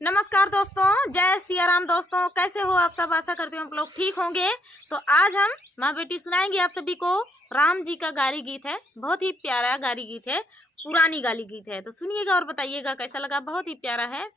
नमस्कार दोस्तों, जय सिया राम। दोस्तों कैसे हो आप सब? आशा करती हूँ आप लोग ठीक होंगे। तो आज हम माँ बेटी सुनाएंगे आप सभी को राम जी का गाली गीत है। बहुत ही प्यारा गाली गीत है, पुरानी गाली गीत है। तो सुनिएगा और बताइएगा कैसा लगा। बहुत ही प्यारा है।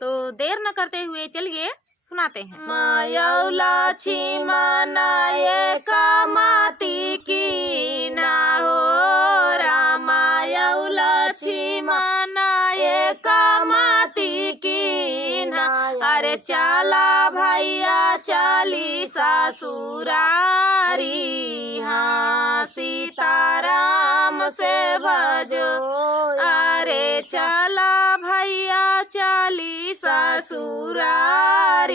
तो देर न करते हुए चलिए सुनाते हैं। मायौला छी मनाए कामती की ना हो रामायौला छी मनाए कामती की ना। अरे चला भैया चली ससुरारी, हाँ सीताराम से भजो। अरे चला भैया चली ससुरारी,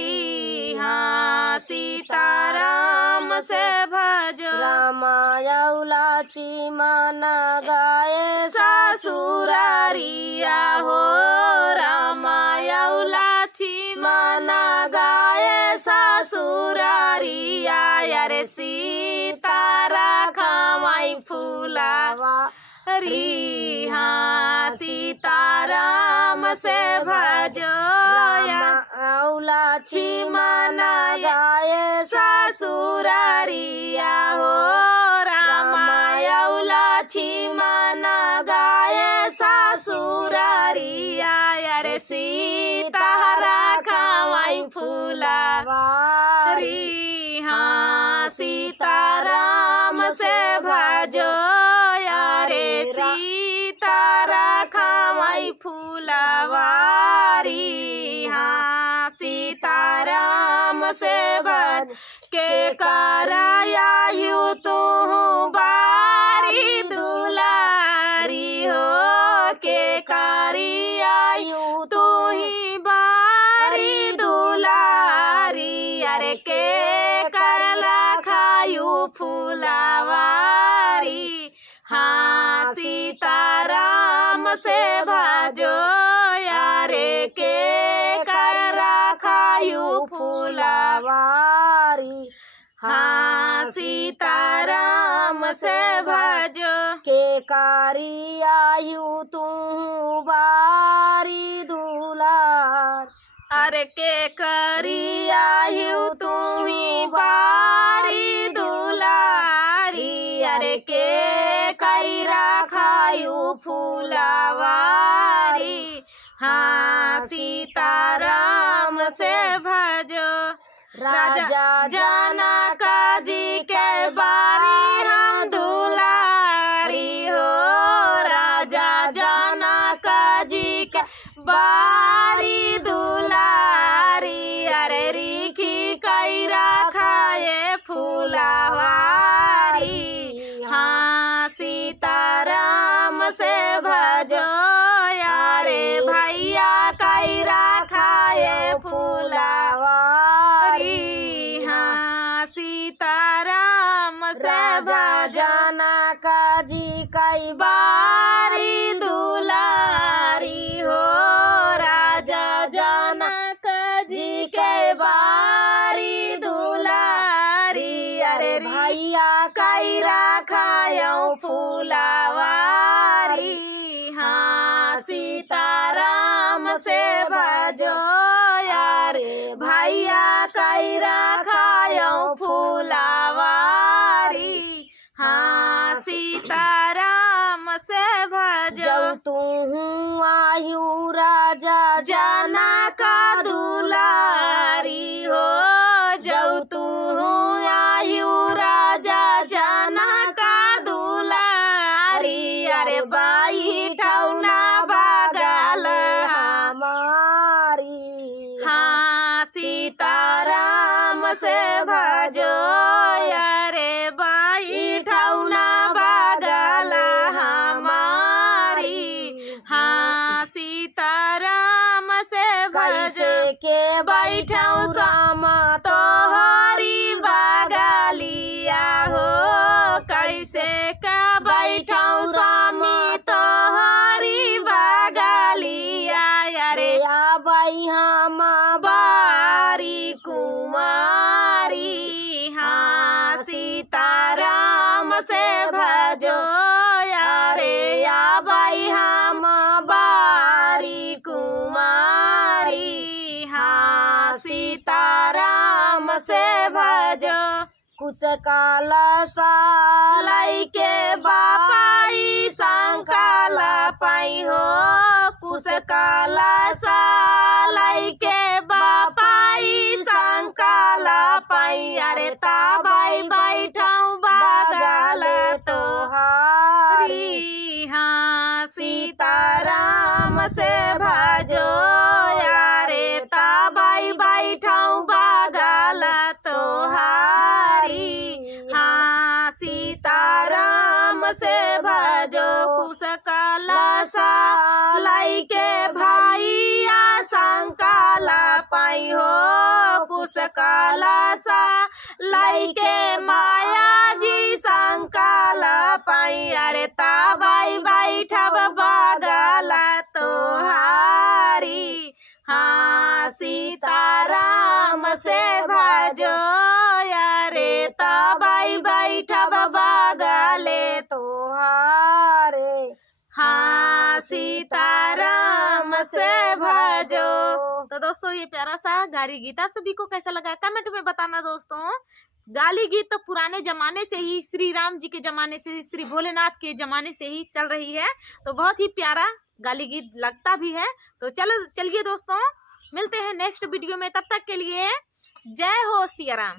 हाँ सीताराम से भजो। रामायौला छी मना गाए ससुरारिया हो रामायौला छी मना गाए ससुरारिया। अरे सीतारा खामाई फूलावा री, हाँ सीताराम से भजो। रामायौला छी मना गाए ससुरारिया हो रामायौला छी मना गाए ससुरारिया। अरे सीतारा खामाई फूलावा री, हाँ सीताराम से भजो। अरे सीतारा खामाई फूलावारी, हाँ सीताराम से भज। के करायु तू बारी दुलारी हो, के करायु तू ही बारी दुलारी। अरे के कर रखायु फूलावारी, हाँ सीताराम से भजो। यारे के कर रखायु फूलावारी, हाँ सीताराम से भजो। के कारियायु तू बारी दुलार। अरे के करियायु तू ही बारी दुलारी। अरे के करी रखायु फूलावारी, हाँ सीताराम से भजो। राजा जनक जी के बारी हम दुलारी हो, राजा जनक जी के बारी दुलारी। अरे रिखी कई रखाए फूलावारी, हाँ सीताराम से भजो। यारे भैया कई रखाए फूलावारी, हाँ सीताराम से राजा जनक जी कई बारी दुलारी हो, राजा जनक जी के बारी दुलारी। अरे भैया कई रखायो फूलावारी, हाँ सीताराम से भजो। यारे भैया कई रखायो फूलावारी, हाँ सीताराम से भजो। जब तू आयु राजा जनक दुलारी हो, जब तू आयु राजा जनक दुलारी। अरे बाई ठौना बगल हमारी, हाँ सीताराम से भजो। अरे बाई ठौना बगल हमारी, हाँ सीताराम से भजो। कैसे के बैठौ राम तोहरी बगलिया हो, कैसे का बैठौ स्वामी तोहरी बगलिया। अरे बाई हम बारी कुमारी, हाँ सीताराम से भजो। यारे या बाई हम बारी कुमारी, से भजो कुश कलसा लई के बापाई संकाला पाई हो कुश कलसा लई के बापाई संकाला पाई अरे ताबाई बैठाऊ बागल तोहारी हाँ सीताराम से भजो यारे ताबाई बैठाऊ बागल तोहारी हाँ सीताराम से भजो कुश कलसा लई के भैया संकाला पाई हो कुश कलसा लई के माया जी संकाला पाई अरे ताबाई बैठब बागल तोहारी हाँ सीताराम से भजो यारे ताबाई बैठब बागले तोहारे हाँ सीताराम से भजो। तो दोस्तों ये प्यारा सा गाली गीत आप सभी को कैसा लगा कमेंट में बताना दोस्तों। गाली गीत तो पुराने जमाने से ही श्री राम जी के जमाने से श्री भोलेनाथ के जमाने से ही चल रही है, तो बहुत ही प्यारा गाली गीत लगता भी है। तो चलिए दोस्तों मिलते हैं नेक्स्ट वीडियो में, तब तक के लिए जय हो सिया राम।